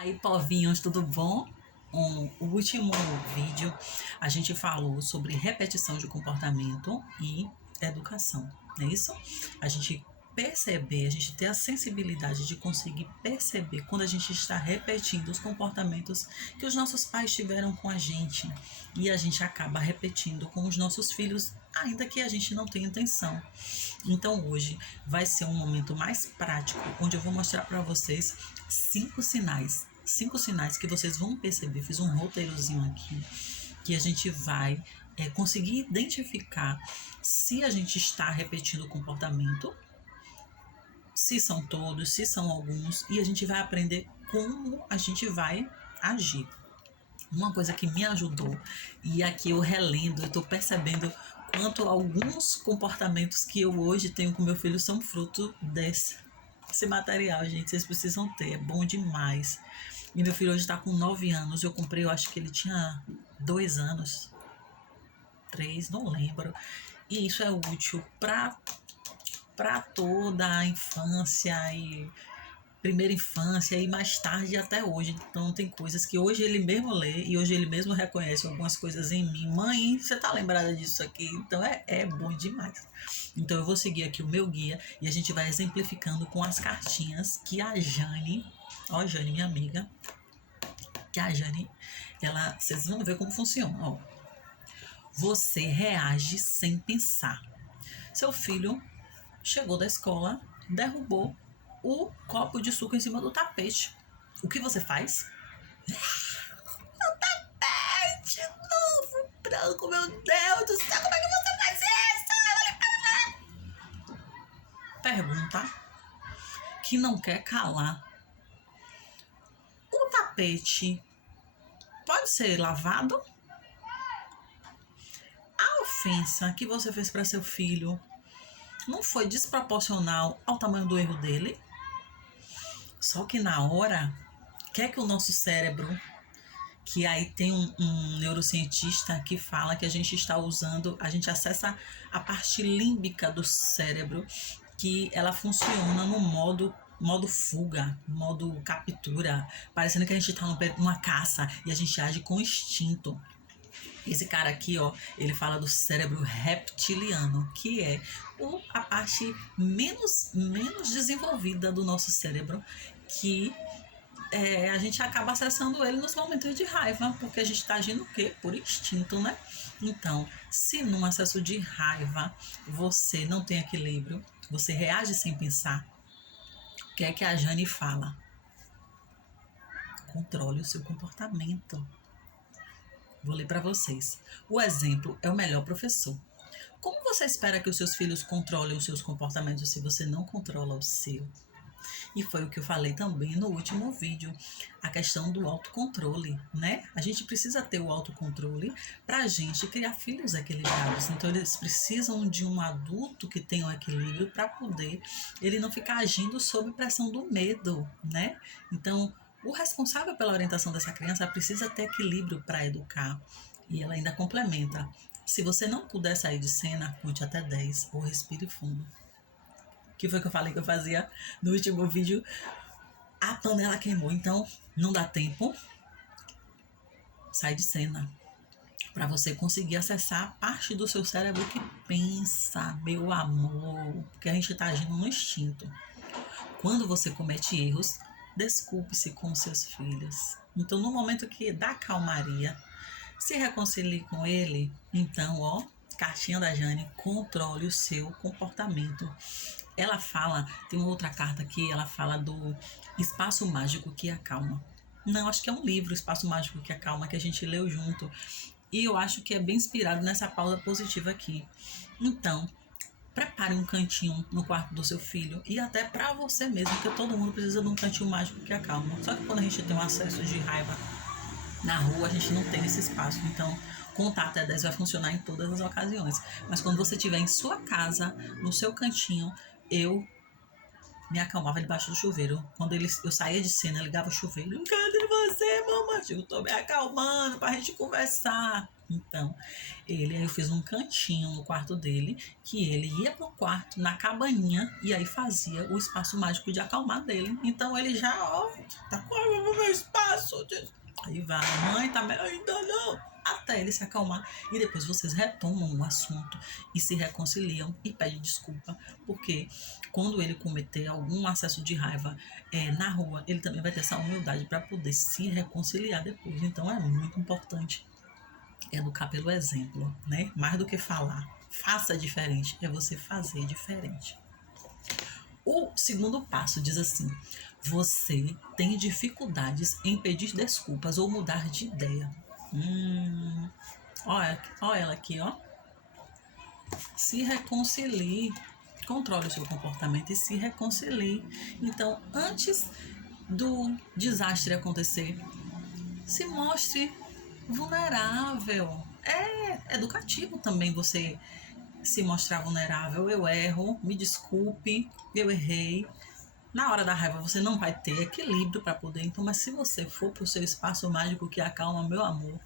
Aí, povinhos, tudo bom? O último vídeo a gente falou sobre repetição de comportamento e educação, não é isso? A gente perceber, a gente ter a sensibilidade de conseguir perceber quando a gente está repetindo os comportamentos que os nossos pais tiveram com a gente e a gente acaba repetindo com os nossos filhos, ainda que a gente não tenha intenção. Então hoje vai ser um momento mais prático, onde eu vou mostrar para vocês cinco sinais que vocês vão perceber. Fiz um roteirozinho aqui que a gente vai conseguir identificar se a gente está repetindo o comportamento, se são todos, se são alguns, e a gente vai aprender como a gente vai agir. Uma coisa que me ajudou, e aqui eu relendo, eu estou percebendo quanto alguns comportamentos que eu hoje tenho com meu filho são fruto desse material, gente. Vocês precisam ter, é bom demais. E meu filho hoje está com 9 anos. Eu comprei, eu acho que ele tinha 2 anos, 3, não lembro. E isso é útil para toda a infância e primeira infância e mais tarde até hoje. Então tem coisas que hoje ele mesmo lê e hoje ele mesmo reconhece algumas coisas em mim. Mãe, você tá lembrada disso aqui? Então é bom demais. Então eu vou seguir aqui o meu guia e a gente vai exemplificando com as cartinhas que a Jane, ó, Jane, minha amiga, que a Jane, vocês vão ver como funciona, ó. Você reage sem pensar. Seu filho chegou da escola, derrubou o copo de suco em cima do tapete. O que você faz? O tapete novo, branco, meu Deus do céu, como é que você faz isso? Pergunta que não quer calar. O tapete pode ser lavado? A ofensa que você fez para seu filho não foi desproporcional ao tamanho do erro dele? Só que na hora, quer que o nosso cérebro, que aí tem um neurocientista que fala que a gente está usando, a gente acessa a parte límbica do cérebro, que ela funciona no modo fuga, modo captura, parecendo que a gente está numa caça e a gente age com instinto. Esse cara aqui, ó, ele fala do cérebro reptiliano, que é a parte menos desenvolvida do nosso cérebro, que a gente acaba acessando ele nos momentos de raiva, porque a gente está agindo o quê? Por instinto, né? Então, se num acesso de raiva você não tem equilíbrio, você reage sem pensar, o que é que a Jane fala? Controle o seu comportamento. Vou ler para vocês. O exemplo é o melhor professor. Como você espera que os seus filhos controlem os seus comportamentos se você não controla o seu? E foi o que eu falei também no último vídeo, a questão do autocontrole, né? A gente precisa ter o autocontrole para a gente criar filhos equilibrados. Então, eles precisam de um adulto que tenha um equilíbrio para poder ele não ficar agindo sob pressão do medo, né? Então, o responsável pela orientação dessa criança precisa ter equilíbrio para educar. E ela ainda complementa: se você não puder sair de cena, conte até 10 ou respire fundo. Que foi que eu falei que eu fazia no último vídeo? A panela queimou, então não dá tempo. Sai de cena. Para você conseguir acessar a parte do seu cérebro que pensa, meu amor. Porque a gente está agindo no instinto. Quando você comete erros, desculpe-se com seus filhos. Então, no momento que dá calmaria, se reconcilie com ele. Então, ó, cartinha da Jane, controle o seu comportamento. Ela fala, tem uma outra carta aqui, ela fala do espaço mágico que acalma. Não, acho que é um livro, Espaço Mágico que Acalma, que a gente leu junto. E eu acho que é bem inspirado nessa pausa positiva aqui. Então, prepare um cantinho no quarto do seu filho e até para você mesmo, porque todo mundo precisa de um cantinho mágico que acalma. Só que quando a gente tem um acesso de raiva na rua, a gente não tem esse espaço. Então, contar até 10 vai funcionar em todas as ocasiões. Mas quando você estiver em sua casa, no seu cantinho, eu me acalmava debaixo do chuveiro. Quando eu saía de cena, eu ligava o chuveiro. Cadê você, mamãe? Eu tô me acalmando pra gente conversar. Então, aí eu fiz um cantinho no quarto dele, que ele ia pro quarto, na cabaninha, e aí fazia o espaço mágico de acalmar dele. Então ele já, ó, tá com o meu espaço. Aí vai, mãe, tá ainda não. Até ele se acalmar. E depois vocês retomam o assunto e se reconciliam e pedem desculpa. Porque quando ele cometer algum acesso de raiva na rua, ele também vai ter essa humildade para poder se reconciliar depois. Então é muito importante educar pelo exemplo, né? Mais do que falar. Faça diferente, é você fazer diferente. O segundo passo diz assim: você tem dificuldades em pedir desculpas ou mudar de ideia. Ó ela aqui, ó. Se reconcilie. Controle o seu comportamento e se reconcilie. Então, antes do desastre acontecer, se mostre vulnerável. É educativo também você se mostrar vulnerável. Eu erro, me desculpe, eu errei. Na hora da raiva você não vai ter equilíbrio para poder. Então, mas se você for pro seu espaço mágico que acalma, meu amor,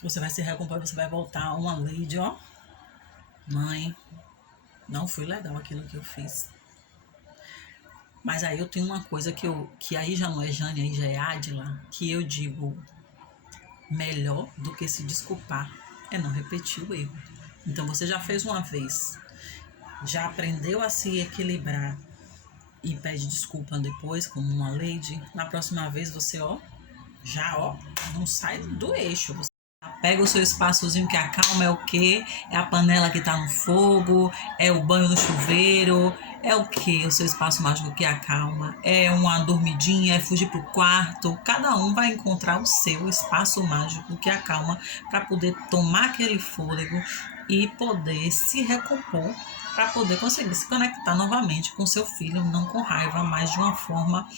você vai se recompor, você vai voltar uma lady, ó. Mãe, não foi legal aquilo que eu fiz. Mas aí eu tenho uma coisa que aí já não é Jane, aí já é Adila, que eu digo, melhor do que se desculpar é não repetir o erro. Então você já fez uma vez, já aprendeu a se equilibrar e pede desculpa depois, como uma lady. Na próxima vez você, ó, não sai do eixo. Você pega o seu espaçozinho que acalma, é o quê? É a panela que tá no fogo, é o banho no chuveiro, é o quê? O seu espaço mágico que acalma, é uma dormidinha, é fugir pro quarto. Cada um vai encontrar o seu espaço mágico que acalma para poder tomar aquele fôlego e poder se recompor, para poder conseguir se conectar novamente com seu filho, não com raiva, mas de uma forma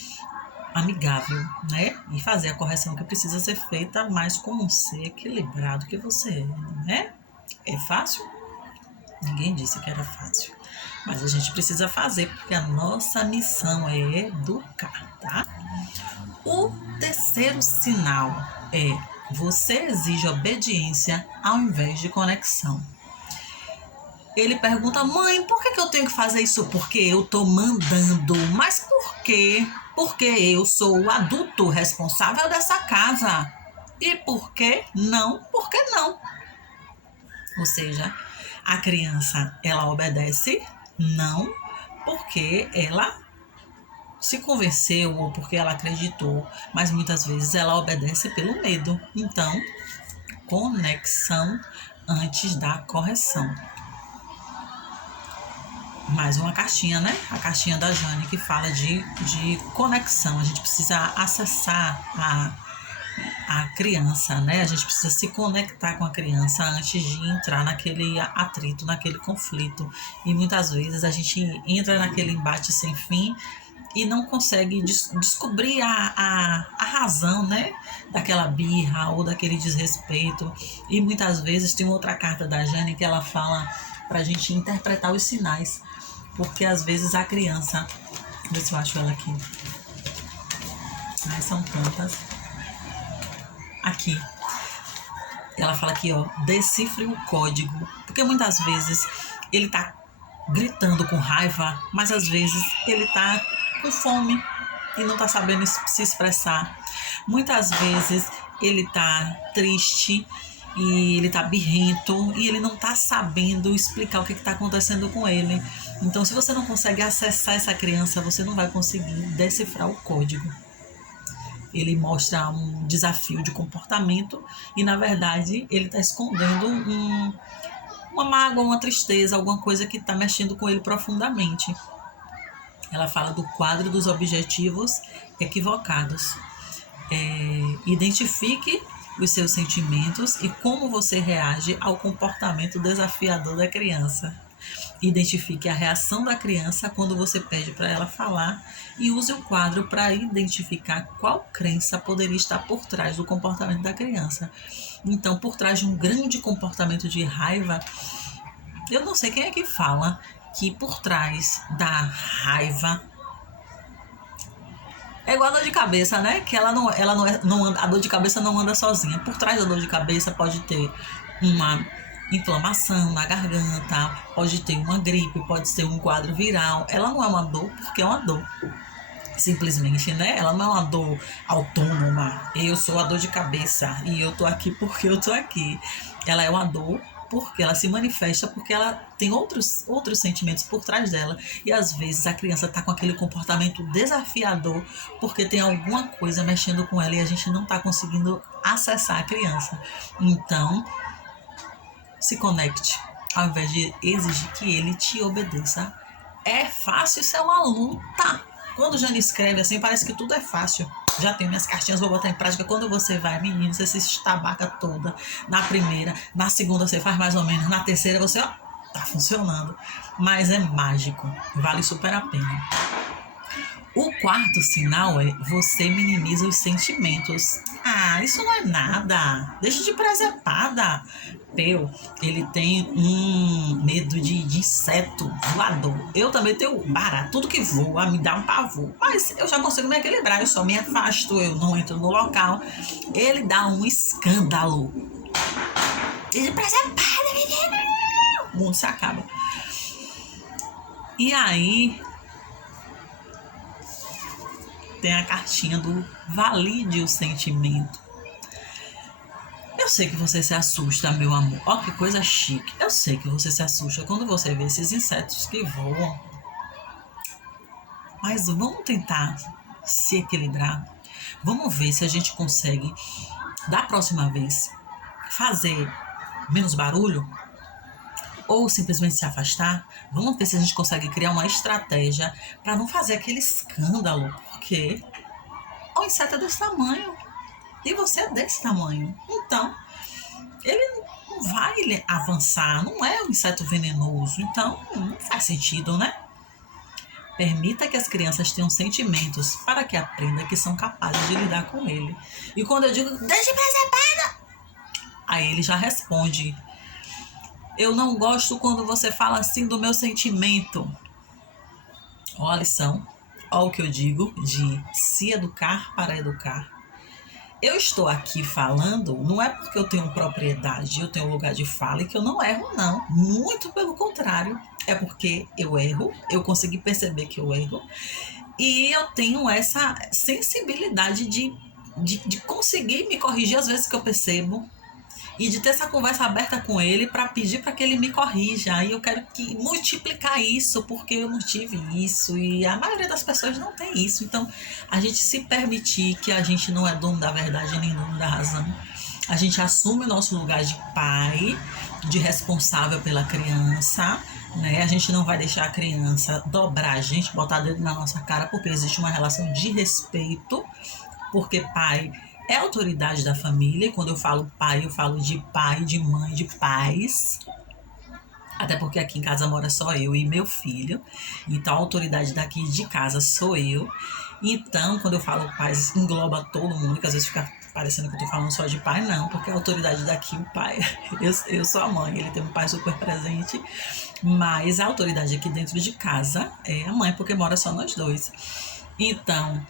amigável, né? E fazer a correção que precisa ser feita, mas como um ser equilibrado que você é, né? É fácil? Ninguém disse que era fácil. Mas a gente precisa fazer, porque a nossa missão é educar, tá? O terceiro sinal é: você exige obediência ao invés de conexão. Ele pergunta: mãe, por que eu tenho que fazer isso? Porque eu tô mandando. Mas por quê? Porque eu sou o adulto responsável dessa casa. E por que não? Por que não? Ou seja, a criança, ela obedece não porque ela se convenceu ou porque ela acreditou, mas muitas vezes ela obedece pelo medo. Então, conexão antes da correção. Mais uma caixinha, né? A caixinha da Jane que fala de conexão. A gente precisa acessar a criança, né? A gente precisa se conectar com a criança antes de entrar naquele atrito, naquele conflito. E muitas vezes a gente entra naquele embate sem fim e não consegue descobrir a razão, né? Daquela birra ou daquele desrespeito. E muitas vezes tem outra carta da Jane que ela fala pra gente interpretar os sinais. Porque às vezes a criança... Deixa eu ver se eu acho ela aqui. Ai, são tantas. Aqui. Ela fala aqui, ó. Decifre o código. Porque muitas vezes ele tá gritando com raiva, mas às vezes ele tá com fome e não tá sabendo se expressar. Muitas vezes ele tá triste e ele tá birrento e ele não tá sabendo explicar o que tá acontecendo com ele. Então, se você não consegue acessar essa criança, você não vai conseguir decifrar o código. Ele mostra um desafio de comportamento e, na verdade, ele está escondendo uma mágoa, uma tristeza, alguma coisa que está mexendo com ele profundamente. Ela fala do quadro dos objetivos equivocados. Identifique os seus sentimentos e como você reage ao comportamento desafiador da criança. Identifique a reação da criança quando você pede para ela falar e use o quadro para identificar qual crença poderia estar por trás do comportamento da criança. Então, por trás de um grande comportamento de raiva, eu não sei quem é que fala que por trás da raiva É igual a dor de cabeça, né? Que ela não anda, a dor de cabeça não anda sozinha. Por trás da dor de cabeça pode ter uma inflamação na garganta, pode ter uma gripe, pode ter um quadro viral. Ela não é uma dor porque é uma dor. Simplesmente, né? Ela não é uma dor autônoma. Eu sou a dor de cabeça e eu tô aqui porque eu tô aqui. Ela é uma dor porque ela se manifesta, porque ela tem outros sentimentos por trás dela. E às vezes a criança tá com aquele comportamento desafiador porque tem alguma coisa mexendo com ela e a gente não tá conseguindo acessar a criança. Então, se conecte ao invés de exigir que ele te obedeça. É fácil, isso é uma luta. Quando o Jane escreve assim, parece que tudo é fácil. Já tenho minhas cartinhas, vou botar em prática. Quando você vai, menino, você se estabaca toda. Na primeira, na segunda você faz mais ou menos. Na terceira você, ó, tá funcionando. Mas é mágico, vale super a pena. O quarto sinal é você minimiza os sentimentos. Ah, isso não é nada. Deixa de presepada. Peu, ele tem um medo de inseto voador. Eu também tenho barato. Tudo que voa me dá um pavor. Mas eu já consigo me equilibrar. Eu só me afasto, eu não entro no local. Ele dá um escândalo. Deixa de presepada, menina. O mundo se acaba. E aí tem a cartinha do valide o sentimento. Eu sei que você se assusta, meu amor. Ó, que coisa chique. Eu sei que você se assusta quando você vê esses insetos que voam. Mas vamos tentar se equilibrar. Vamos ver se a gente consegue, da próxima vez, fazer menos barulho ou simplesmente se afastar. Vamos ver se a gente consegue criar uma estratégia para não fazer aquele escândalo. Porque o inseto é desse tamanho e você é desse tamanho. Então, ele não vai avançar, não é um inseto venenoso, então não faz sentido, né? Permita que as crianças tenham sentimentos para que aprendam que são capazes de lidar com ele. E quando eu digo, deixa de presepada, aí ele já responde, eu não gosto quando você fala assim do meu sentimento. Ó a lição, ó o que eu digo de se educar para educar. Eu estou aqui falando, não é porque eu tenho propriedade, eu tenho lugar de fala e que eu não erro, não. Muito pelo contrário. É porque eu erro, eu consegui perceber que eu erro. E eu tenho essa sensibilidade de conseguir me corrigir às vezes que eu percebo. E de ter essa conversa aberta com ele para pedir para que ele me corrija. Aí eu quero multiplicar isso, porque eu não tive isso. E a maioria das pessoas não tem isso. Então, a gente se permitir que a gente não é dono da verdade nem dono da razão. A gente assume o nosso lugar de pai, de responsável pela criança, né? A gente não vai deixar a criança dobrar a gente, botar dedo na nossa cara, porque existe uma relação de respeito, porque pai é a autoridade da família. E quando eu falo pai, eu falo de pai, de mãe, de pais. Até porque aqui em casa mora só eu e meu filho. Então a autoridade daqui de casa sou eu. Então, quando eu falo pais, engloba todo mundo, que às vezes fica parecendo que eu tô falando só de pai, não, porque a autoridade daqui, o pai, eu sou a mãe, ele tem um pai super presente, mas a autoridade aqui dentro de casa é a mãe, porque mora só nós dois. Então,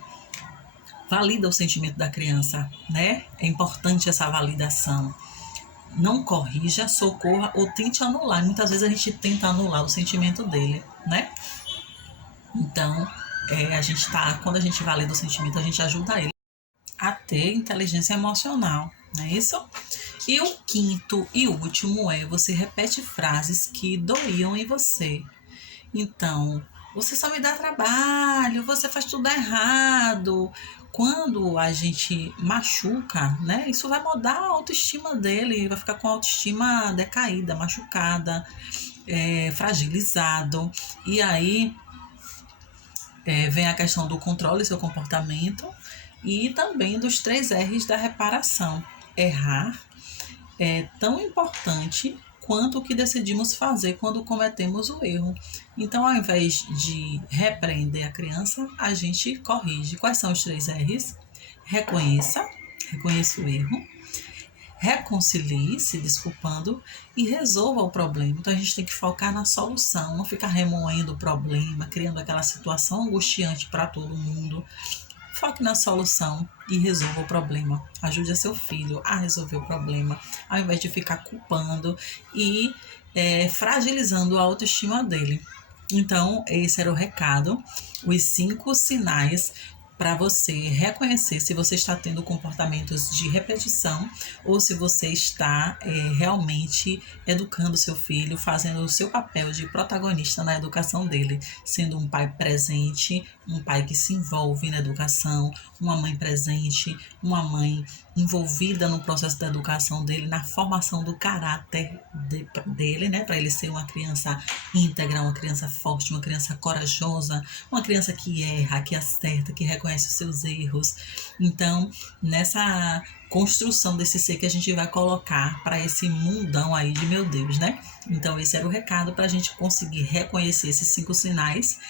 valida o sentimento da criança, né? É importante essa validação. Não corrija, socorra ou tente anular. Muitas vezes a gente tenta anular o sentimento dele, né? Então, quando a gente valida o sentimento, a gente ajuda ele a ter inteligência emocional, não é isso? E o quinto e último é você repete frases que doíam em você. Então, você só me dá trabalho, você faz tudo errado. Quando a gente machuca, né? Isso vai mudar a autoestima dele, vai ficar com a autoestima decaída, machucada, fragilizado. E aí vem a questão do controle do seu comportamento e também dos 3 R's da reparação. Errar é tão importante quanto o que decidimos fazer quando cometemos o erro. Então, ao invés de repreender a criança, a gente corrige. Quais são os 3 R's? Reconheça o erro, reconcilie, se desculpando, e resolva o problema. Então, a gente tem que focar na solução, não ficar remoendo o problema, criando aquela situação angustiante para todo mundo. foque na solução e resolva o problema. Ajude a seu filho a resolver o problema, ao invés de ficar culpando e fragilizando a autoestima dele. Então, esse era o recado, os 5 sinais para você reconhecer se você está tendo comportamentos de repetição ou se você está realmente educando seu filho, fazendo o seu papel de protagonista na educação dele, sendo um pai presente, um pai que se envolve na educação, uma mãe presente, uma mãe envolvida no processo da educação dele, na formação do caráter dele, né, para ele ser uma criança íntegra, uma criança forte, uma criança corajosa, uma criança que erra, que acerta, que reconhece os seus erros. Então, nessa construção desse ser que a gente vai colocar para esse mundão aí de meu Deus, né? Então, esse era o recado para a gente conseguir reconhecer esses 5 sinais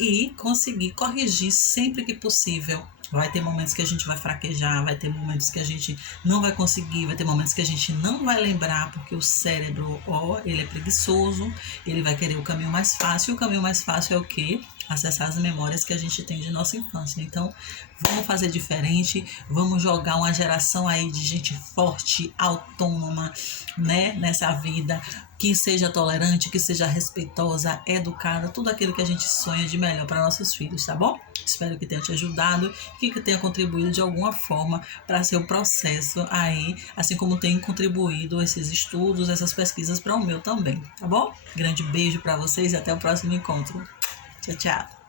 e conseguir corrigir sempre que possível. Vai ter momentos que a gente vai fraquejar, vai ter momentos que a gente não vai conseguir, vai ter momentos que a gente não vai lembrar, porque o cérebro, ele é preguiçoso, ele vai querer o caminho mais fácil, e o caminho mais fácil é o quê? Acessar as memórias que a gente tem de nossa infância. Então, vamos fazer diferente, vamos jogar uma geração aí de gente forte, autônoma, né, nessa vida, que seja tolerante, que seja respeitosa, educada, tudo aquilo que a gente sonha de melhor para nossos filhos, tá bom? Espero que tenha te ajudado, que tenha contribuído de alguma forma para seu processo aí, assim como tem contribuído esses estudos, essas pesquisas para o meu também, tá bom? Grande beijo para vocês e até o próximo encontro. Tchau, tchau.